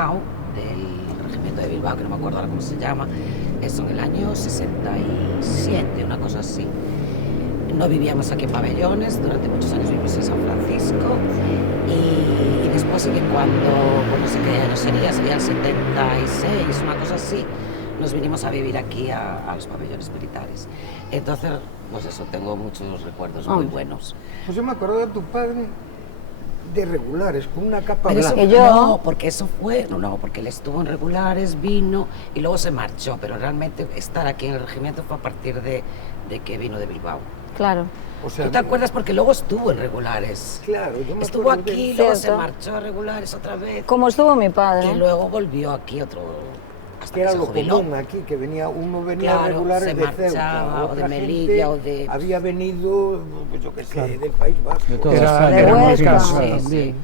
Bilbao, del regimiento de Bilbao, que no me acuerdo ahora cómo se llama, eso en el año 67, una cosa así. No vivíamos aquí en Pabellones, durante muchos años vivimos en San Francisco y después sí que cuando, no sé qué año sería el 76, una cosa así, nos vinimos a vivir aquí a los pabellones militares. Entonces, pues eso, tengo muchos recuerdos muy buenos. Pues yo me acuerdo de tu padre de regulares, con una capa Pero blanca. eso, no, porque eso fue, no, porque él estuvo en regulares, vino y luego se marchó, pero realmente estar aquí en el regimiento fue a partir de que vino de Bilbao. Claro. O sea, ¿tú te acuerdas? Porque luego estuvo en regulares. Claro, yo me Estuvo acuerdo aquí, de... luego se Cierto. marchó a regulares otra vez. Como estuvo mi padre. Y luego volvió aquí otro, hasta Que que era se lo jubiló. común aquí, que uno venía Claro, regulares se de Ceuta, marchaba, o de otra Melilla, gente o de... había venido, pues yo qué sé, Claro. del País Vasco. De toda De España, Huesca. en mi Sí, caso sí. también.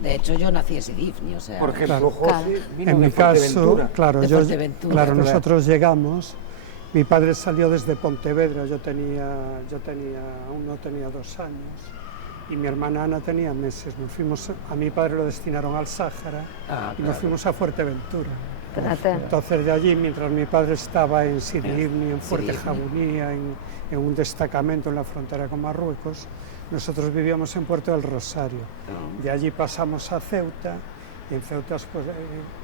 De hecho, yo nací en Sidifni, o sea... Por ejemplo, Claro. José vino En de mi caso, Fuerteventura. claro, De Fuerteventura. claro, nosotros llegamos, mi padre salió desde Pontevedra, yo aún no tenía 2 años, y mi hermana Ana tenía meses. A mi padre lo destinaron al Sáhara y nos fuimos a Fuerteventura. Espérate. Entonces de allí, mientras mi padre estaba en Sidi Ifni, en Fuerte Sidi Ifni. Jabunía, en un destacamento en la frontera con Marruecos, nosotros vivíamos en Puerto del Rosario. De allí pasamos a Ceuta, y en Ceuta pues,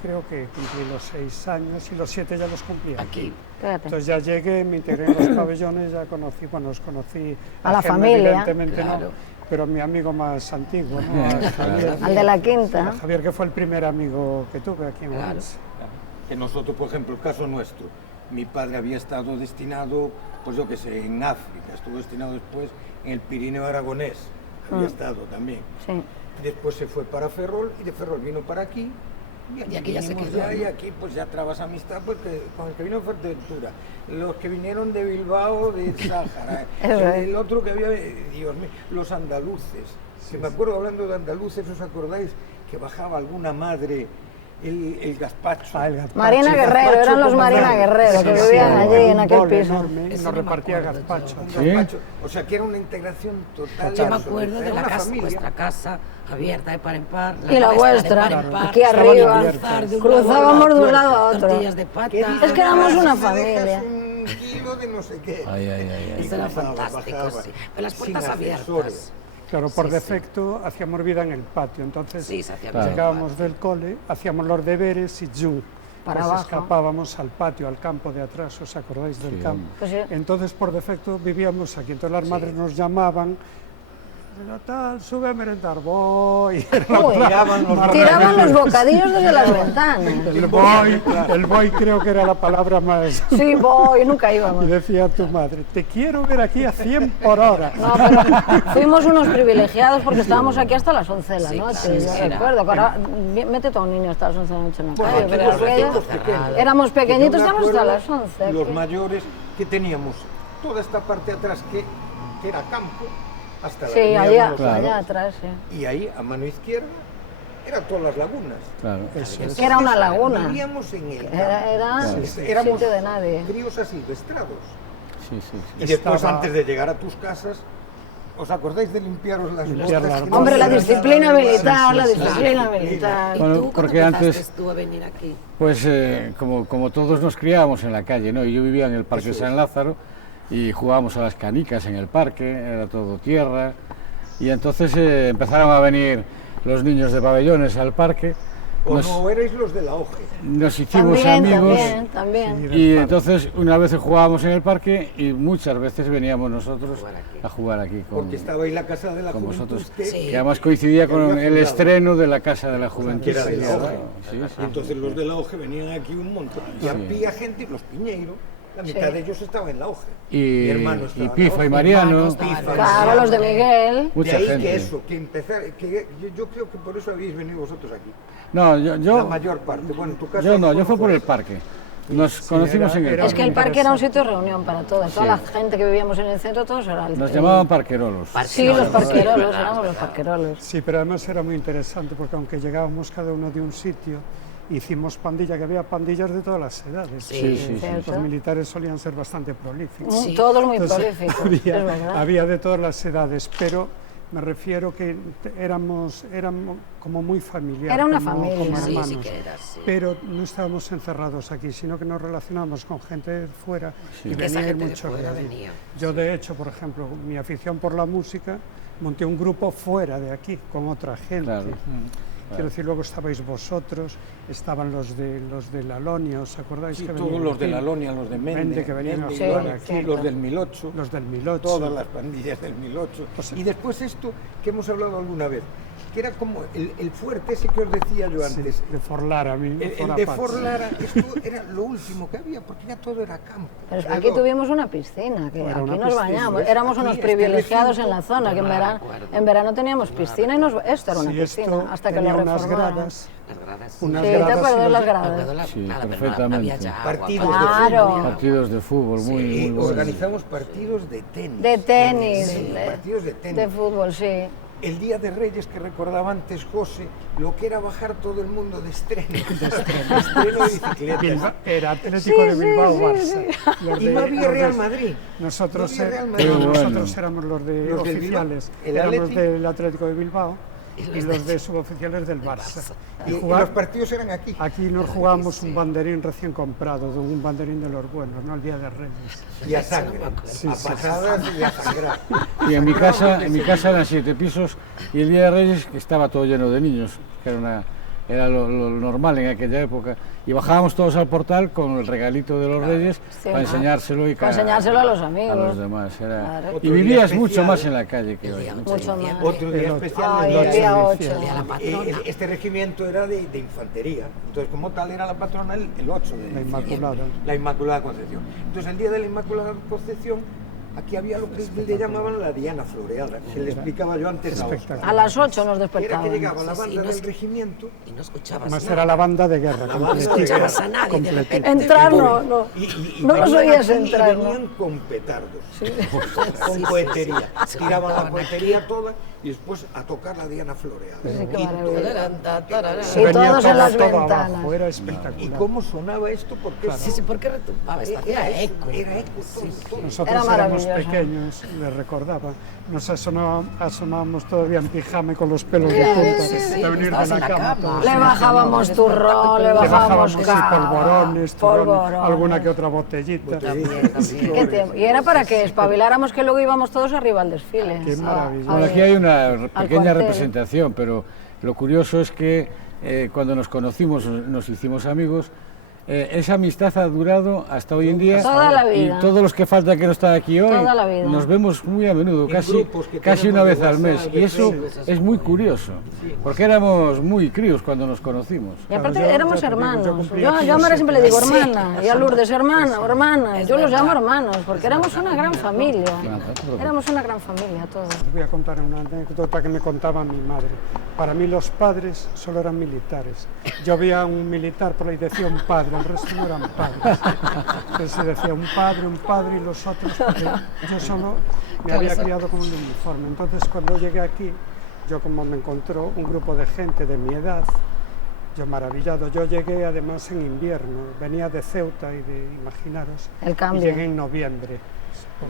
creo que cumplí los 6 años y los 7 ya los cumplí aquí. Espérate. Entonces ya llegué, me integré en los pabellones, ya os conocí A la Gemma, familia. evidentemente Claro. no, pero a mi amigo más antiguo, ¿no? A Javier, Al de la quinta. a Javier, que fue el primer amigo que tuve aquí en Claro. Orense. Que nosotros, por ejemplo, el caso nuestro, mi padre había estado destinado, pues yo qué sé, en África, estuvo destinado después en el Pirineo Aragonés, había estado también. Sí. Después se fue para Ferrol y de Ferrol vino para aquí. Y aquí ya se vinimos quedó, ¿no? Y aquí pues ya trabas amistad pues, con el que vino de Fuerteventura, los que vinieron de Bilbao, de Sáhara, el otro que había, Dios mío, los andaluces. Si me acuerdo hablando de andaluces, ¿os acordáis que bajaba alguna madre el gazpacho? Ah, el gazpacho. Marina El Guerrero, gazpacho eran los como Marina tal. Guerrero, que Sí, vivían sí, allí en un aquel bol piso. enorme, y Eso nos no me repartía acuerdo gazpacho. yo. Un gazpacho, o sea que era una integración total. Yo me absoluta. acuerdo de Era la una casa, familia. nuestra casa abierta de par en par. Y la nuestra de vuestra, par en par, aquí estaban arriba, abiertas. de un lado a cruzábamos de un otro, lado a otro. tortillas de pata. ¿Qué dices? Es que éramos una Me dejas familia. un kilo de no sé qué. Ay, ay, ay, ay. Eso era Cruzaba, fantástico, bajaba, sí. Pero las sin puertas accesorios. abiertas. Claro, por Sí, sí. defecto hacíamos vida en el patio, entonces Sí, se hacía Claro. bien. llegábamos del cole, hacíamos los deberes y Para pues abajo. escapábamos al patio, al campo de atrás, ¿os acordáis del Sí, campo? Pues sí. Entonces por defecto vivíamos aquí, entonces las madres nos llamaban, pero tal, sube a merendar, voy. Uy, tiraban los bocadillos desde las ventanas. El voy creo que era la palabra más... Sí, voy, nunca Y íbamos. decía tu madre, te quiero ver aquí a 100 por hora. No, pero fuimos unos privilegiados porque estábamos aquí hasta las 11 de la Sí, noche. claro, Yo era. recuerdo que ahora métete a un niño hasta las 11 de la noche en la Bueno, calle, aquí pero los aquello- pequeños, pequeños. éramos pequeñitos, Yo me estábamos hasta acuerdo, las 11. Los aquí. mayores que teníamos toda esta parte de atrás que era campo, hasta la Sí, avenida allá, Buenos Aires. allá atrás, sí. Y ahí, a mano izquierda, eran todas las lagunas. Claro. Eso es. Que era una laguna. Vivíamos en el campo. Era Éramos sitio de nadie. críos asilvestrados. Sí, sí, sí. Y después, Estaba- antes de llegar a tus casas, ¿os acordáis de limpiaros las Limpiar botas? las que no Hombre, la eran disciplina nada militar, la sí, sí. disciplina Claro. militar. ¿Y Bueno, tú cuándo porque empezaste antes- tú a venir aquí? Pues como todos nos criábamos en la calle, ¿no? Y yo vivía en el Parque San Lázaro y jugábamos a las canicas en el parque, era todo tierra. Y entonces empezaron a venir los niños de pabellones al parque. ¿O Nos, no erais los de la OGE? nos hicimos También, amigos. también. Y entonces una vez jugábamos en el parque y muchas veces veníamos nosotros a jugar aquí con, Porque estaba ahí la Casa de la con Juventud, vosotros. que, Sí. Que además coincidía que con había el fundado. estreno de la Casa de la Juventud. que era de la Sí, OGE. sí, sí. Y entonces los de la OGE venían aquí un montón. Y había gente, los Piñeiro, la mitad de ellos estaba en la OGE. Mi Y, hermano estaba y en la Pifa OGE. y Mariano, Hermanos, estaban- Claro, los de Miguel. mucha de ahí gente. que eso, que empezar, que yo creo que por eso habéis venido vosotros aquí. No, La yo, mayor parte. Bueno, en tu caso. yo no, yo ¿cómo fue por fue? el parque. Nos conocimos en el era Es que parque. el parque era un sitio de reunión para todos. Toda Sí. la gente que vivíamos en el centro, todos eran. Nos llamaban parquerolos. Sí, los parquerolos, ¿verdad? éramos los parquerolos. Sí, pero además era muy interesante porque aunque llegábamos cada uno de un sitio, hicimos pandilla, que había pandillas de todas las edades. Sí, sí, sí. Los militares solían ser bastante prolíficos. Sí. Todos muy Entonces, prolíficos, es verdad. había de todas las edades, pero Me refiero que éramos como muy familiares. Era una como familia. Sí, hermanos. sí que era, sí. Pero no estábamos encerrados aquí, sino que nos relacionamos con gente de fuera Sí. y Que esa venía gente de mucho fuera de allí. venía, Yo, de hecho, por ejemplo, mi afición por la música, monté un grupo fuera de aquí, con otra gente. Claro. Quiero decir, luego estabais vosotros, estaban los de la Lonia, ¿os acordáis? Sí, que todos venían los de aquí? la Lonia, los de Mende, que venían a Mende, jugar Lonia, aquí. los del 1008, Los del 1008. todas las pandillas del 1008. O sea, y después esto que hemos hablado alguna vez, que era como el fuerte ese que os decía yo Sí, antes. de Forlara, a mí. El de Forapats. Forlara, esto era lo último que había, porque ya todo era campo. Pero aquí alrededor. tuvimos una piscina, que Era aquí una nos piscina, bañamos. ¿ves? Éramos Aquí, unos este privilegiados en recinto, la zona, que recuerdo. en verano teníamos piscina y esto era una Sí, piscina, esto hasta que tenía lo unas reformaron. gradas. Las gradas. Unas Sí, ¿te gradas acuerdas de y las los- gradas? Sí, Pero no perfectamente. había ya agua. Partidos de Claro. fútbol. Partidos de fútbol muy, Sí, muy buenos. organizamos partidos de tenis. De tenis, Sí, partidos de tenis. de fútbol, sí. El Día de Reyes, que recordaba antes José, lo que era bajar todo el mundo de estreno. De estreno de bicicletas. Era Atlético de Bilbao, Barça. Los Y no había los Real Madrid. Nosotros, No había Real Madrid. Qué nosotros bueno. éramos los de Los del Bilbao, oficiales, el éramos Atleti. del Atlético de Bilbao Y y los los de- de suboficiales del Barça. Y Y los partidos eran aquí. aquí nos jugábamos un banderín recién comprado, un banderín de los buenos, no el Día de Reyes. Y a sangre. Sí, A sí, pasadas y a sangrar. Y en mi casa eran 7 pisos y el Día de Reyes estaba todo lleno de niños, que era lo normal en aquella época. Y bajábamos todos al portal con el regalito de los Reyes Sí, para enseñárselo y para enseñárselo a los amigos. a los demás. Claro. Y Otro día vivías mucho especial. más en la calle que hoy. Mucho más. Otro día El especial. Ay, del el día 8. El día de la patrona. Este regimiento era de infantería, entonces como tal era la patrona el 8 de La Inmaculada. la Inmaculada Concepción. Entonces el día de la Inmaculada Concepción, aquí había lo que le llamaban la Diana Floreada, que le explicaba yo antes a Óscar. Espectacular. A las 8 nos Era que despertaban. llegaba la Sí, banda no es del que- regimiento Y no escuchabas Además nada. era la banda de guerra, No completita. escuchabas a nadie. De repente, Entrar no, no. No los venían oías aquí entrar, y ¿no? venían con petardos, con Sí, cohetería. sí. Tiraban la Cantaban cohetería toda y después a tocar la Diana Floreada. Sí, qué Y maravilla. Sí, Y Venía todos en las todo ventanas. abajo, era ¿Y espectacular. cómo sonaba esto? Porque Sí, sí, porque retumbaba, esta hacía eco. Era eco todo, todo. Nosotros Era éramos maravilloso. pequeños, les recordaba. Nos asomábamos todavía en pijama con los pelos de punta sí, sí, de venir de estabas la en la cama. cama. todos Le bajábamos turrón, le Le bajábamos sí, cava, polvorones, turrón, polvorones. alguna que otra botellita. ¿Qué tiempo? Y era para que espabiláramos que luego íbamos todos arriba al desfile. Qué maravilla. Bueno, aquí hay una al pequeña cuartel. representación, pero lo curioso es que cuando nos conocimos, nos hicimos amigos, esa amistad ha durado hasta hoy en día. Toda la vida. Y todos los que faltan que no están aquí hoy, Toda la vida. nos vemos muy a menudo, En casi, grupos que casi tenemos una de vez al mes. WhatsApp, Y de eso Facebook, es muy curioso, porque éramos muy críos cuando nos conocimos. Y aparte Claro, yo- éramos ya te digo, yo hermanos. cumplí Yo aquí a Mara los siempre le digo 7 hermana, y a Lourdes hermana, o hermana. Yo los llamo hermanos, porque éramos una gran familia. Claro. Éramos una gran familia todos. Os voy a contar una anécdota que me contaba mi madre. Para mí los padres solo eran militares. Yo veía un militar por ahí decía un padre, el resto no eran padres. Entonces se decía un padre y los otros, porque yo solo me había criado con un uniforme. Entonces cuando llegué aquí, yo como me encontró un grupo de gente de mi edad, yo maravillado, yo llegué además en invierno, venía de Ceuta y de, imaginaros, El cambio. y llegué en noviembre.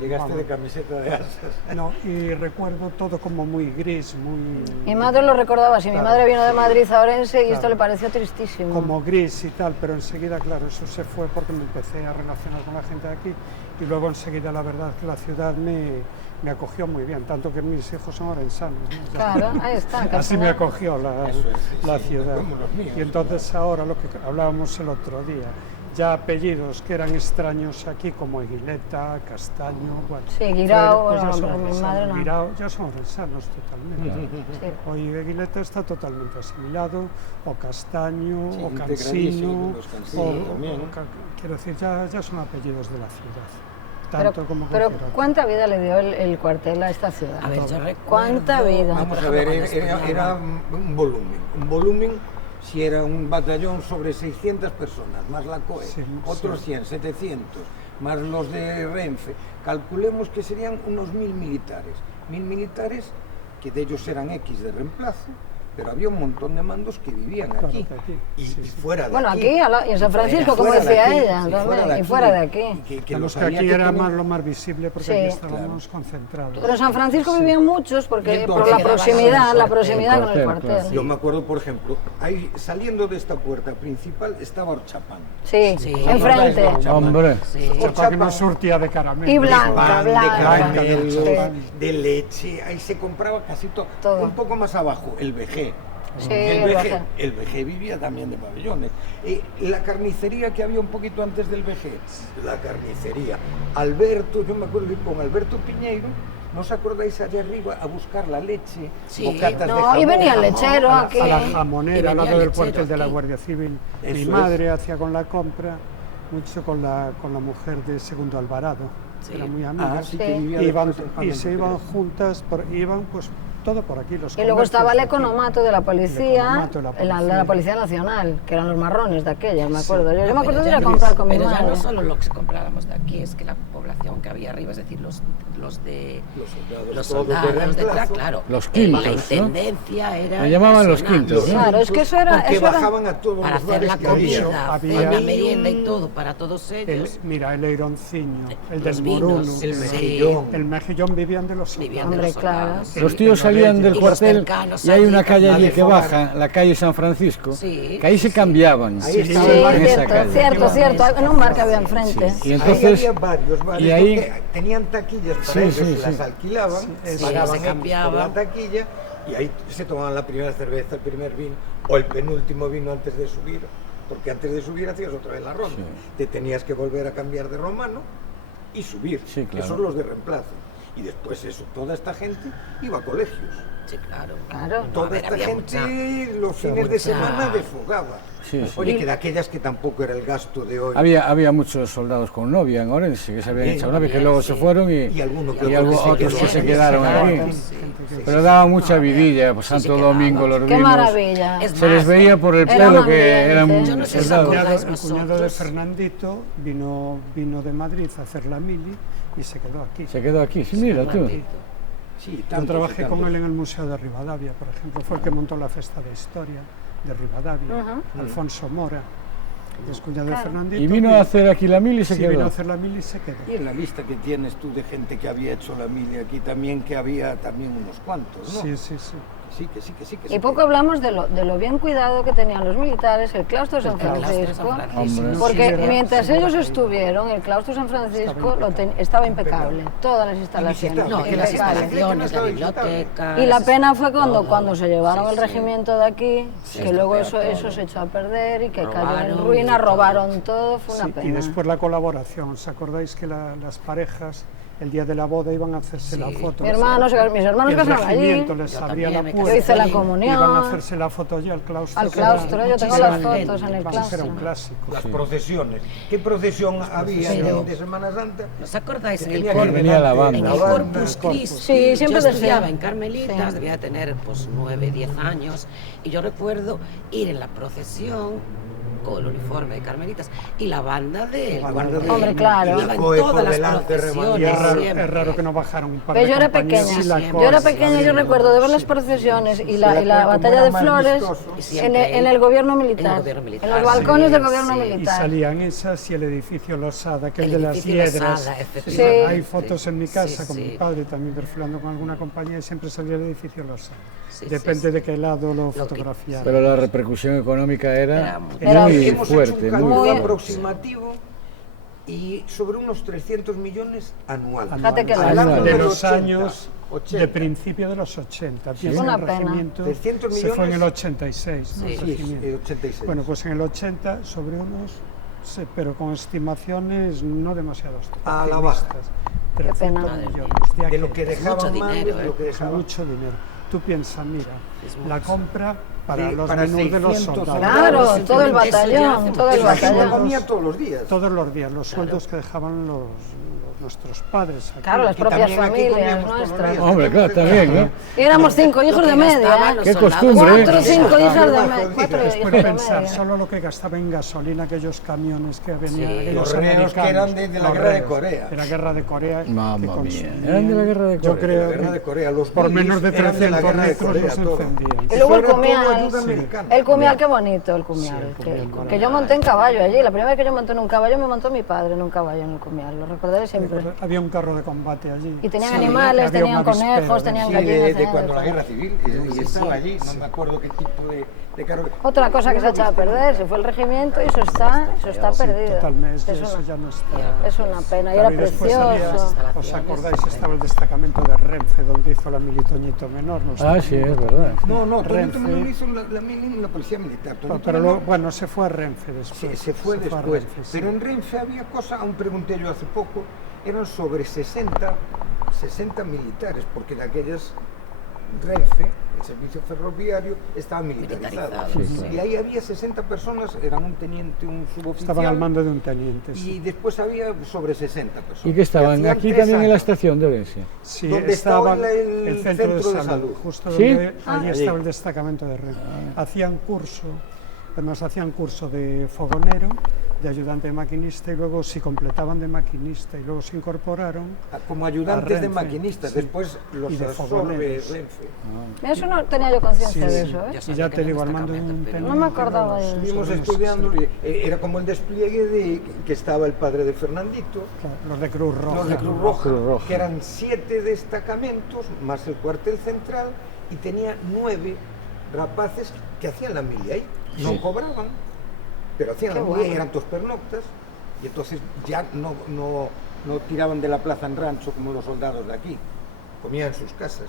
Llegaste Vamos. de camiseta de asas. No, y recuerdo todo como muy gris, muy... Mi madre lo recordaba así. Mi Claro. madre vino de Madrid a Orense y esto Claro. le pareció tristísimo. como gris y tal, pero enseguida, claro, eso se fue porque me empecé a relacionar con la gente de aquí y luego enseguida la verdad que la ciudad me acogió muy bien, tanto que mis hijos son orensanos. ¿no? Claro, ahí está. que al Así me final- acogió la ciudad. como los míos. Y entonces ahora lo que hablábamos el otro día, ya apellidos que eran extraños aquí como Eguileta, Castaño, bueno, Sí, Guirao, pues ya bueno, son pero mi orensanos. madre no. Guirao ya son orensanos totalmente. Sí. Hoy Eguileta está totalmente asimilado, o Castaño, Sí, o integradísimo, Cansino, los Cansino también. quiero decir, ya son apellidos de la ciudad, Pero, tanto como pero cualquier otro. ¿cuánta vida le dio el cuartel a esta ciudad? A ver, yo recuerdo... ¿Cuánta vida? Vamos por a ver, ejemplo, cuando era estudiaba- un volumen. Un volumen, si era un batallón sobre 600 personas, más la COE, Sí, otros sí. 100, 700, más los de Renfe. Calculemos que serían unos 1000 militares. 1000 militares, que de ellos eran X de reemplazo, pero había un montón de mandos que vivían Claro, aquí, que aquí, y sí, sí. fuera de Bueno, aquí. aquí y en San Francisco, como Fuera de decía aquí, ella, sí, también, y fuera de aquí. Que Digamos los que había aquí que era tener- más lo más visible porque Sí. aquí estábamos concentrados. Pero en San Francisco vivían muchos porque Y por entonces la quedaba proximidad, el la cuartel, proximidad con el claro. cuartel. Yo me acuerdo, por ejemplo, ahí saliendo de esta puerta principal estaba Horchapán. Sí, Sí. enfrente. Hombre, Sí. Chapa que nos surtía de caramelo. Y blanca, Pan, de blanca. caramelo, Sí. de leche, ahí se compraba casi todo. Todo. Un poco más abajo, el VG. Sí, El VG vivía también de pabellones. La carnicería que había un poquito antes del VG, la carnicería. Alberto, yo me acuerdo ir con Alberto Piñeiro, ¿no os acordáis allá arriba a buscar la leche? Sí. Bocatas de No, y jamón, venía el jamón, lechero a la- aquí. A la Y jamonera, venía al lado el del lechero cuartel de la aquí. Guardia Civil. Mi Eso madre hacía con la compra mucho con la mujer de Segundo Alvarado. Sí. Eran muy amigas. Ah, sí que vivía Iban, después en Juan y se 23. iban juntas, iban pues todo por aquí. Los Y luego comercios estaba el de aquí. economato de la policía, economato de la de la policía. Policía Nacional, que eran los marrones de aquellas, me acuerdo. Yo me Pero acuerdo de ir ya a no- comprar con mi pero ya madre. no solo lo que compráramos de aquí, es que la población que había arriba, es decir, los de todos los de soldados de reemplazo. claro, Los quintos, la ¿no? intendencia era Le llamaban los impresionante. quintos, ¿no? Claro, es que eso era... Porque Eso era bajaban a todos Para los hacer bares la que había. comida, había- hacer la merienda y todo para todos ellos. Mira, el eironciño, el Los del vinos, moruno, El Sí. mejillón. el mejillón vivían de los Vivían soldados. de los Hombre, claro. soldados. los tíos salían del Y los cuartel cercanos y hay una allí calle allí también. que baja, la calle San Francisco, Sí, que ahí se cambiaban. Ahí Sí, estaba Sí, el bar en esa cierto, calle. cierto, cierto. En un bar que había enfrente. Sí. Y Ahí entonces, había varios bares y ahí- porque tenían taquillas para Sí, ellos, sí, las sí. alquilaban, Sí, pagaban se X por cambiaban. la taquilla y ahí se tomaban la primera cerveza, el primer vino o el penúltimo vino antes de subir, porque antes de subir hacías otra vez la ronda. Sí. Te tenías que volver a cambiar de romano y subir. Sí, claro. Esos los de reemplazo. Y después eso, toda esta gente iba a colegios. sí, claro. Claro. No, a Toda ver, esta había gente mucha- los fines de mucha- semana desfogaba. Sí, sí. Oye, que de aquellas que tampoco era el gasto de hoy. había muchos soldados con novia en Orense que se habían También, echado novia, que también, luego sí. se fueron y, Y alguno que y otro que se otros que quedó. se quedaron aquí. Sí. Pero daba mucha vidilla, pues Santo quedaba. Domingo, los Qué vinos. maravilla. Es Se les más, veía por el era un pelo que ambiente. eran Yo no sé si soldados. acordáis El cuñado de vosotros. Fernandito vino de Madrid a hacer la mili y se quedó aquí. Se quedó aquí, sí, mira tú. Sí, Yo tantos y trabajé con tantos. él en el Museo de Rivadavia, por ejemplo, fue el que montó la Festa de Historia de Rivadavia, Alfonso Mora, que es cuñado de Fernandito. Y vino a hacer aquí la mil y se sí, vino a quedó. hacer la mili y se quedó. Y en la lista que tienes tú de gente que había hecho la mili aquí también, que había también unos cuantos, ¿no? Sí, sí, sí. Sí, que sí, que sí. Que Y sí, poco que- hablamos de lo bien cuidado que tenían los militares, el claustro de San claustro de Francisco. San Francisco. Hombre. Porque Sí, mientras sí, ellos sí. estuvieron, el claustro de San Francisco estaba impecable. Todas las instalaciones. No, que las impecables. instalaciones, la biblioteca. Y la esas- pena fue cuando todo. se llevaron Sí, el sí. regimiento de aquí, que luego eso estropeó se echó a perder y que cayó en Robaron ruina, y todo. robaron todo, fue una Sí, pena. y después la colaboración. ¿Os acordáis que las parejas el día de la boda iban a hacerse la foto? Mis hermanos El se casaron allí. regimiento les Yo abría la también me puerta. Yo hice la Sí. comunión. Iban a hacerse la foto allí al claustro. Al que era claustro, yo tengo muchísima las gente. fotos en el Vamos, era un claustro. clásico. Las procesiones. ¿Qué procesión había Pero- de Semana Santa? ¿Os acordáis? Que El tenía cor- que venía la banda. En la el banda, Corpus Christi. Sí, siempre yo estudiaba decía. en Carmelitas, Sí. debía tener pues 9, 10 años, y yo recuerdo ir en la procesión con el uniforme de Carmelitas y la banda de Hombre, claro. Iba en Coe por todas las delante, Y procesiones es raro que no bajaran un par de Pero yo era compañías pequeña, y la siempre. yo era cosa. pequeña, yo recuerdo de ver las procesiones y la como batalla era de más Flores vistoso. Y en siempre el gobierno militar, en el gobierno militar, en los balcones sí, del gobierno sí. Y militar. salían esas y el edificio Losada, aquel El de las edificio hiedras. Losada, Sí, efectivamente. hay fotos en mi casa Sí, con sí. mi padre también perfilando con alguna compañía y siempre salía el edificio Losada. Sí, Depende sí, sí. de qué lado lo que- fotografiaran. Pero la repercusión económica Era Era muy Hemos fuerte. hecho un muy cálculo Muy- fuerte. aproximativo y sobre unos 300 millones anuales. Fíjate que Hablando lástima. de del los 80, años 80. de principio de los 80. Piensa Una en el pena. regimiento 300 se fue en el millones. 86. ¿no? Sí, El Sí, regimiento. 86. Bueno, pues en el 80 sobre unos, sí, pero con estimaciones no demasiado A la baja. optimistas. Qué 300 pena. millones de aquel. lo que dejaban mucho más, dinero, de lo que Es dejaban. mucho dinero. Tú piensas, mira, Es la mucho. compra para De- los para menús de los 600 soldados. Claro, todo el Simplemente eso ya batallón, hace todo el La gente batallón. comía todos los días. Todos los días, los sueldos que dejaban los nuestros padres. Aquí. Claro, las Que propias también aquí familias comíamos todos los nuestras. días. Hombre, claro, también, ¿no? Y éramos 5 hijos de media, ¿eh? Qué costumbre, ¿eh? 4 o 5 hijas de Debajo, media. 4 después hijos Después de pensar media. solo lo que gastaba en gasolina aquellos camiones que venían, Sí, aquellos los reos que eran americanos, de la los guerra de reos, Corea. De la guerra de Corea. Mamma que mía, consumían, eran de la guerra de Yo Corea. creo La guerra de que Corea, los por bilis menos de eran de la 300 guerra de litros Corea, los todo. encendían. Y luego el Eso era todo comial, ayuda americana. el comial, qué bonito el comial. Sí, el comial, Que yo monté en caballo allí, la primera vez que yo monté en un caballo me montó mi padre en un caballo en el comial, lo recordaré siempre. Había un carro de combate allí. Y tenían Sí, animales, había tenían un avispero, conejos, tenían Sí, gallinas. de tenían cuando la todo. guerra civil, y estaba allí, no me acuerdo qué tipo de carro. Otra cosa que se ha echado a perder, se fue el regimiento y eso está perdido. Totalmente, Es eso una- ya no está. Es una pena, y Claro, era y después precioso. ¿os acordáis? Estaba el destacamento de Renfe, donde hizo la Militoñito Menor. ¿no? Ah, sí, es verdad. No, Toñito Renfe. Menor hizo la policía militar. Toñito Pero Menor luego, bueno, se fue a Renfe después. se fue a después. Renfe, sí. Pero en Renfe había cosas, aún pregunté yo hace poco, eran sobre 60 militares, porque de aquellas Renfe, el servicio ferroviario, estaba militarizado. Militarizado, Y ahí había 60 personas, eran un teniente, un suboficial. Estaban al mando de un teniente, Y sí. después había sobre 60 personas. ¿Y qué estaban? hacían Aquí 3 también en la años. estación de Orense. Sí, donde estaba estaban el centro de centro de salud, salud. justo ¿Sí? donde allí allí. estaba el destacamento de Renfe. Hacían curso, además hacían curso de fogonero, de ayudante de maquinista y luego si completaban de maquinista y luego se incorporaron. Como ayudantes de Renfe, maquinistas, sí. después los Y de absorbe fogoneros. Renfe. Eso no tenía yo conciencia Sí, de sí. eso, ¿eh? Yo Y sabía ya que te era digo, al mando de un destacamento, pero No me acordaba de eso. Estuvimos Sobre estudiando, era como el despliegue de que estaba el padre de Fernandito, Claro, los de Cruz Roja. los de Cruz Roja, Cruz Roja. que eran 7 destacamentos más el cuartel central y tenía 9 rapaces que hacían la mili ahí, no cobraban, pero hacían Qué la mili, bueno. eran todos pernoctas y entonces ya no tiraban de la plaza en rancho como los soldados de aquí, comían en sus casas,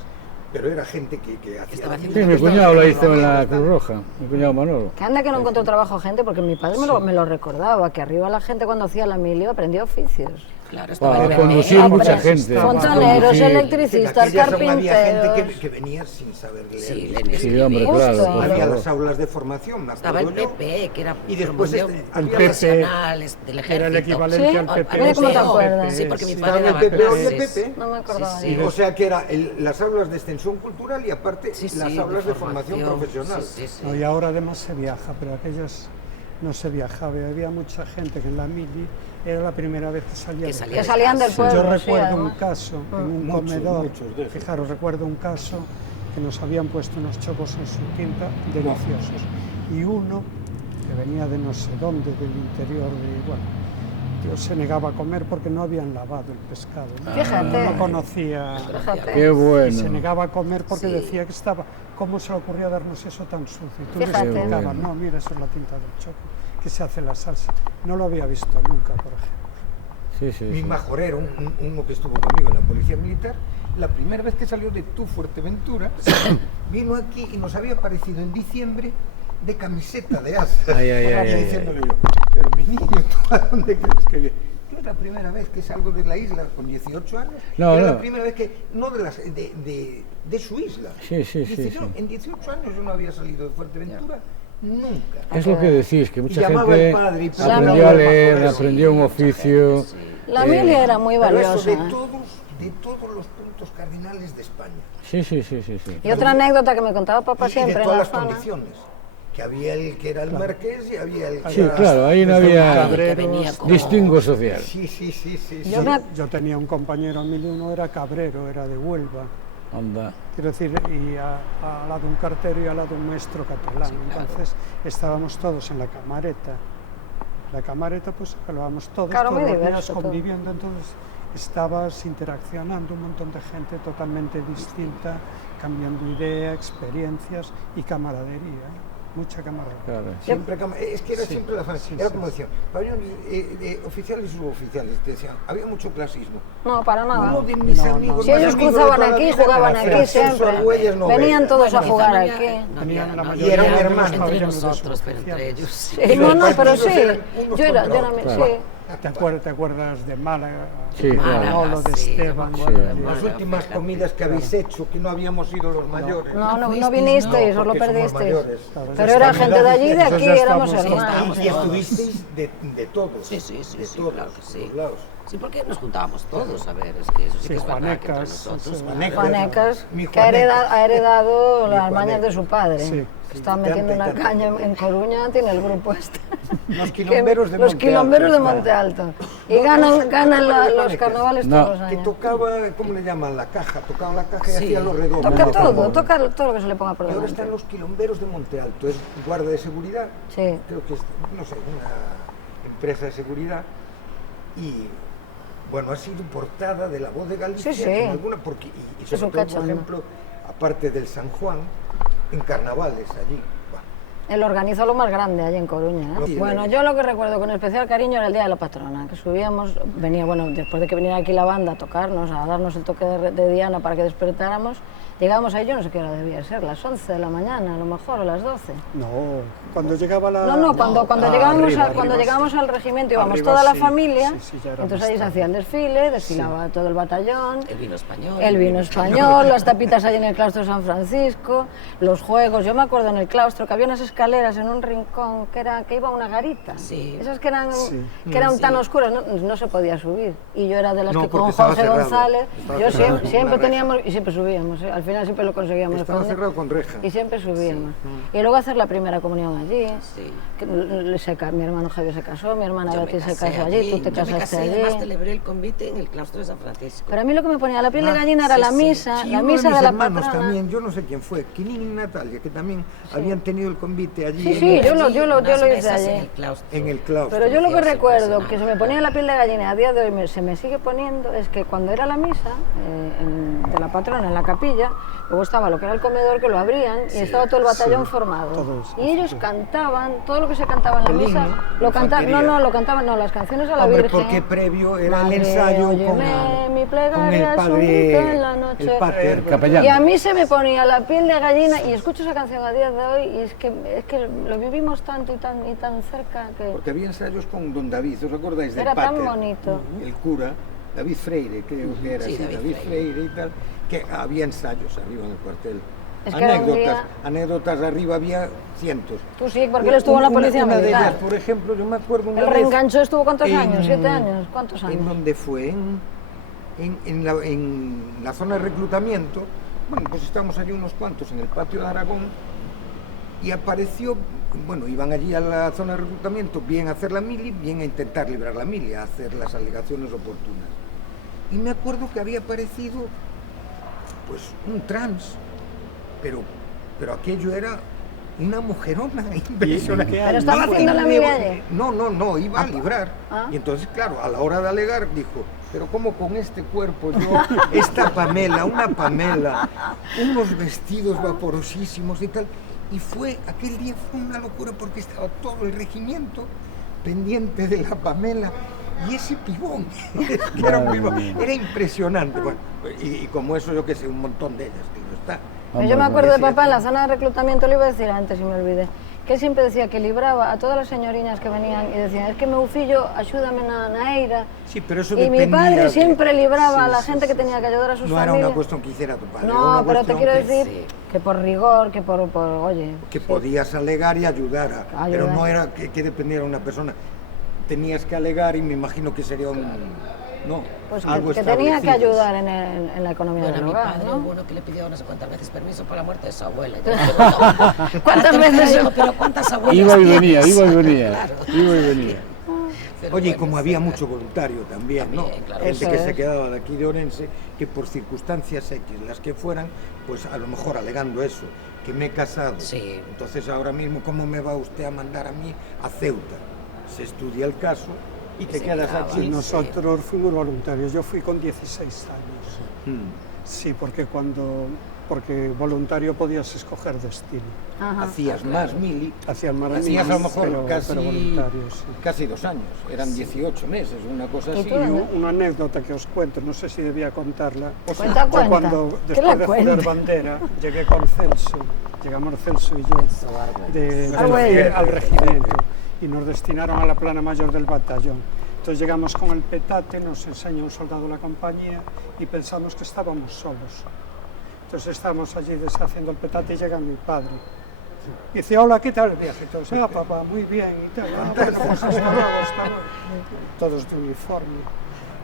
pero era gente que hacía Estaba la haciendo mili. Sí, mi Estaba cuñado lo haciendo hizo en la mili, Cruz Roja, mi cuñado Manolo. Que anda que no encontró trabajo gente, porque mi padre me lo recordaba, que arriba la gente cuando hacía la mili aprendía oficios. Claro, estaba Para el conducir PP, mucha hombre, gente. Fontaneros, Conducir. En electricistas, aquella zona había gente carpinteros. que venía sin saber leer. Sí, ni Lenin Sí, hombre, Justo. claro. por Había favor. las aulas de formación, me Estaba el acuerdo yo. PP, que era Y después promoción había PP, profesional del ejército. Era el equivalente Sí, al ah, PP. mira cómo te Sí, acuerdas. Sí, porque mi Sí. padre Estaba daba el PP, oye, clases. Pepe. No me acordaba Sí, de sí. O sea que era las aulas de extensión cultural y aparte Sí, sí, las aulas de formación profesional. Sí, sí, sí. No, y ahora además se viaja, pero aquellas no se viajaba. Y había mucha gente que en la mili era la primera vez que salía. Que de salía Que casa. salían del Sí. pueblo. Yo sí, recuerdo un además. caso en un Muchos, comedor, muchos de esos. fijaros, recuerdo un caso que nos habían puesto unos chocos en su tinta deliciosos y uno que venía de no sé dónde, del interior de, bueno, yo se negaba a comer porque no habían lavado el pescado, ¿no? Fíjate. No conocía, Fíjate. Qué y se bueno. negaba a comer porque Sí. decía que estaba, ¿cómo se le ocurría darnos eso tan sucio? Y tú le Fíjate. explicabas, Qué bueno. no, mira, eso es la tinta del choco, que se hace la salsa. No lo había visto nunca, por ejemplo. Sí, sí, Mi sí. majorero, uno que estuvo conmigo en la policía militar, la primera vez que salió de tu Fuerteventura, vino aquí y nos había aparecido en diciembre de camiseta de asa. Ay, ay, ay, y ay, diciéndole yo, pero mi niño, ¿tú a dónde crees que viene? Que es la primera vez que salgo de la isla con 18 años. No, Era no. la primera vez que, no de su isla. Sí, sí, sí, Dice, sí. yo en 18 años yo no había salido de Fuerteventura, nunca. Es lo que decís, que mucha Llamaba gente el padre y aprendió a preguntaba leer, por eso. aprendió un oficio. La mili era muy Pero eso valiosa. de ¿eh? todos los puntos cardinales de España. Sí, sí, sí, sí, sí. Y otra anécdota que me contaba papá Y siempre de en todas la las zona. condiciones. Que había el que era el marqués y había el que Sí, era... claro, ahí no Desde había Que venía como- distingo social. Sí, sí, sí, sí. Yo sí. me- Yo tenía un compañero, Emilio, uno era cabrero, era de Huelva. Anda. Quiero decir, y al lado un cartero y al lado un maestro catalán. Entonces estábamos todos en la camareta. La camareta, pues hablábamos todos, Claro, todos muy los días diverso todo. conviviendo. Entonces estabas interaccionando un montón de gente totalmente distinta, cambiando idea, experiencias y camaradería. Mucha camaradería. Claro. Siempre, es que era Sí, siempre la familia. sí, Era sí, como sí. decían, pabellones oficiales y suboficiales. Te decían, había mucho clasismo. No, para nada. Uno de mis No, amigos Si más ellos amigos de cruzaban toda la aquí, vida jugaban era aquí Celso siempre. Argüelles Noguera. Venían todos a Bueno, jugar quizá no aquí. había- no Tenían había- la no mayoría había eran entre hermanos. nosotros, pero entre ellos sí. Sí, no, no, pero sí. Eran unos Yo era, contra otros. sí. ¿Te acuerdas de Málaga? Sí, de claro. Manolo, de Sí, Esteban? yo me acuerdo de de- Málaga. Las últimas fíjate. comidas que habéis hecho, que no habíamos ido los mayores. No vinisteis, os lo porque somos perdisteis. mayores. Claro, Pero ya era estamos- gente de allí y de aquí, ya éramos estamos- hermanos. Y estuvisteis de todos. Sí, sí, sí, de sí, todos, claro que sí. todos lados. Sí, porque nos juntábamos todos, a ver, es que eso sí, Sí, que es verdad que entre Juanecas, nosotros. sí. Juanecas. Juanecas, Mi que ha heredado las Juanecas. mañas de su padre. Sí, Que estaba metiendo una caña en Coruña, tiene el grupo este. Los quilomberos de Los Monte quilomberos Alto, de claro. Monte Alto. Y No, ganan, no sé, ganan ¿cómo los le pones? carnavales No. todos los Que años. tocaba, ¿cómo le llaman? La caja, tocaba la caja y Sí. hacía los redondos. Toca No, todo, como- toca todo lo que se le ponga por Y ahora delante. están los quilomberos de Monte Alto, es guardia de seguridad, Sí. creo que es, no sé, una empresa de seguridad, y bueno, ha sido portada de La Voz de Galicia, Sí, sí. en alguna, porque, y Es sobre un todo, por cachondo. ejemplo, aparte del San Juan, en carnavales allí. Buah. Él organizó lo más grande allí en Coruña. ¿eh? Sí, Bueno, yo lo que recuerdo con especial cariño era el Día de la Patrona, que subíamos, venía, bueno, después de que viniera aquí la banda a tocarnos, a darnos el toque de Diana para que despertáramos, llegábamos ahí, yo no sé qué hora debía ser, las 11 de la mañana, a lo mejor, o las 12. No, cuando llegaba la... No, cuando llegábamos arriba, cuando arriba. llegábamos al regimiento íbamos Arriba, toda la sí. familia, Sí, sí, ya era entonces más ahí se tarde. hacía el desfile, desfilaba todo el batallón, El vino español. el vino español, las tapitas ahí en el claustro de San Francisco, los juegos. Yo me acuerdo en el claustro que había unas escaleras en un rincón que iba a una garita. Sí. Esas que eran, Sí. tan Sí. oscuras, no se podía subir. Y yo era de las No, que porque con estaba José cerrado. González, Estaba yo cerrado, siempre una reja. teníamos, y siempre subíamos, ¿eh? Al final siempre lo conseguíamos. Estaba esconder. cerrado con reja. Y siempre subíamos. Y luego hacer la primera comunión allí. Sí. Que mi hermano Javier se casó, mi hermana Yo me Beatriz se casé casó allí, tú te yo me casaste casé, allí. además celebré el convite en el claustro de San Francisco. Pero a mí lo que me ponía la piel de Ah, gallina era sí, la sí. misa, Sí, la uno misa mis de la hermanos patrona. también, yo no sé quién fue, Quinin y Natalia, que también habían tenido el convite allí Sí, sí, yo lo Unas hice mesas allí. en el claustro. en el claustro. Pero yo lo que Precioso, recuerdo, impresionante. que se me ponía la piel de gallina, a día de hoy se me sigue poniendo, es que cuando era la misa de la patrona en la capilla, luego estaba lo que era el comedor, que lo abrían y estaba todo el batallón formado. todos, Y ellos cantaban, todo lo que se cantaba en la El misa, himno, lo cantaban, infantería. lo cantaban, no, las canciones a la Hombre, Virgen. porque previo era Madre, el ensayo óyeme, mi con plegaria el es un grito en la padre, noche. el pater. El capellán. Y a mí se me ponía la piel de gallina y escucho esa canción a día de hoy y es que lo vivimos tanto y tan cerca que Porque había ensayos con don David, ¿os acordáis del era tan pater? bonito. El cura, David Freire, creo que era Sí, así, David David Freire. Freire y tal, que había ensayos arriba en el cuartel. Es que era un día- Anécdotas arriba había cientos. Tú sí, porque él estuvo en la policía una de militar. ellas, por ejemplo, yo me acuerdo una El vez... reengancho estuvo ¿cuántos en- años? 7 años. ¿Cuántos ¿En años? dónde fue? En la zona de reclutamiento. Bueno, pues estábamos allí unos cuantos en el patio de Aragón y apareció, bueno, iban allí a la zona de reclutamiento, bien a hacer la mili, bien a intentar librar la mili, a hacer las alegaciones oportunas. Y me acuerdo que había aparecido, pues, un trans, pero aquello era una mujerona impresionante. Pero estaba haciendo la mili allí. No, iba a librar. Ah. Y entonces, claro, a la hora de alegar dijo, pero ¿cómo con este cuerpo yo, esta Pamela, una Pamela, unos vestidos vaporosísimos y tal? Y aquel día fue una locura porque estaba todo el regimiento pendiente de la Pamela y ese pibón, es que era un pibón, era impresionante. Bueno, y como eso, yo qué sé, un montón de ellas, que no está. Pues yo me acuerdo de papá en la zona de reclutamiento, lo iba a decir antes y me olvidé, que él siempre decía que libraba a todas las señorinas que venían y decían, es que meu fillo, ayúdame na eira. Sí, pero eso Y mi dependía padre de- siempre libraba a la Sí, gente que tenía que ayudar a sus No era familias. una cuestión que hiciera tu padre, era No, una pero te cuestión quiero que- decir sí. que por rigor, que por oye, que sí. podías alegar y ayudar, pero Ayudar. no era que dependiera de una persona. Tenías que alegar y me imagino que sería Pues algo que tenía que establecido. ayudar en la economía Bueno, a del mi hogar, padre ¿no? hubo uno que le pidió no sé cuántas veces permiso por la muerte de su abuela. Yo le pregunto, ¿Cuántas veces? Digo, pero ¿cuántas abuelas Iba y venía, tienes? iba y venía, Claro. iba y venía. Pero Oye, y bueno, como había mucho voluntario también, ¿no? También, claro. Gente Eso que es. se quedaba de aquí de Orense, que por circunstancias X, las que fueran, pues a lo mejor alegando eso, que me he casado. Sí. Entonces ahora mismo, ¿cómo me va usted a mandar a mí a Ceuta? Se estudia el caso y te se quedas quedaba. aquí. Y nosotros fuimos voluntarios. Yo fui con 16 años. Mm. Sí, porque voluntario podías escoger destino. Ajá. Hacías más mili, Hacían más hacías a lo mejor pero voluntario, sí. casi 2 años, eran 18 meses, una cosa ¿Y así. tú? Una anécdota que os cuento, no sé si debía contarla. Cuenta, Fue cuenta. cuando, Que la después de cuente. jugar bandera, llegué con Celso, llegamos Celso y yo Argüelles. al regimiento y nos destinaron a la plana mayor del batallón. Entonces llegamos con el petate, nos enseña un soldado la compañía y pensamos que estábamos solos. Entonces estábamos allí deshaciendo el petate y llega mi padre. Y dice, hola, ¿qué tal el viaje? Todos, papá, muy bien y tal. Bueno, pues hasta luego, hasta luego. Todos de uniforme.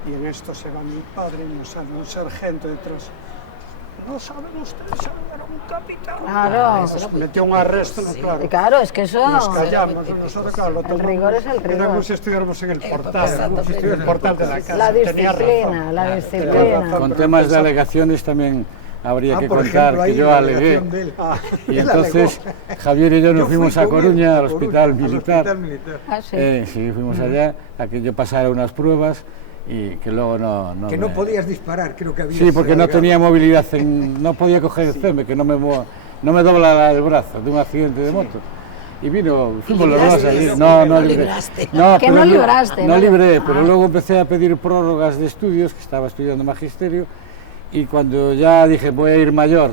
y en esto se va mi padre y nos sale un sargento detrás. No saben ustedes saludar a un capitán. Claro. Nos metió un arresto, no, claro. Y claro, es que eso... Nos callamos, nosotros claro, lo tomamos. rigor es el rigor. Era como si estuviéramos en el portal de la casa. La Tenía disciplina, razón. la Tenía disciplina. razón, Con pero temas de pensaba- alegaciones también habría que por contar ejemplo, que ahí yo la alegué. alegación de él. Y Él entonces alegó. Javier y yo nos Yo fui fuimos a con él Coruña, al a hospital Coruña, al militar. hospital militar. Ah, sí. Sí, fuimos allá a que yo pasara unas pruebas y que luego no Que no podías disparar, creo que había. Sí, porque no tenía movilidad, no podía coger el CEME, que no me dobla el brazo de un accidente de moto. Y fuimos los dos allí. No libré. libraste. Que no libraste, No ¿no? libré, pero luego empecé a pedir prórrogas de estudios, que estaba estudiando magisterio, y cuando ya dije voy a ir mayor,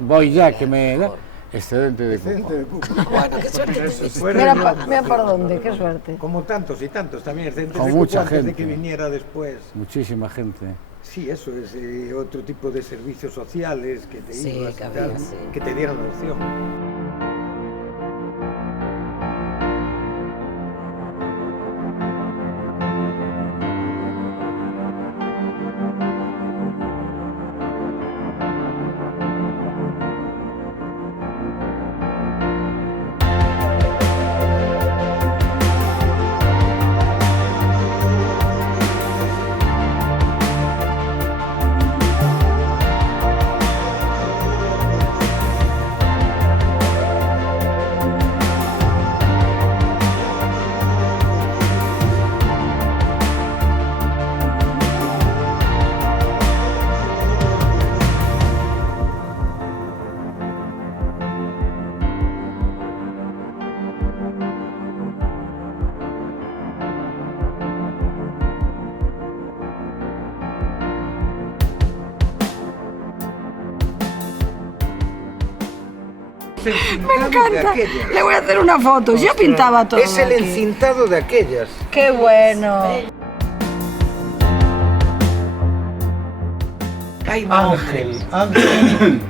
voy ya, que me da excedente de cupo. Bueno, qué suerte tuviste. Mira por dónde, qué suerte. Como tantos y tantos también, gente Con de mucha cupo antes de gente. que viniera después. Muchísima gente. Sí, eso es otro tipo de servicios sociales que te Sí, ibas y que había, tal, sí. que te dieron la opción. Me encanta. Le voy a hacer una foto. Yo pintaba todo. Es el aquí. encintado de aquellas. Qué bueno. Ángel.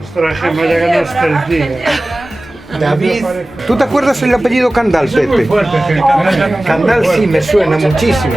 Ostras, Gemma, ya ganaste el día. David. ¿Tú te acuerdas el apellido Candal, Pepe? Fuerte, Candal sí, me suena muchísimo.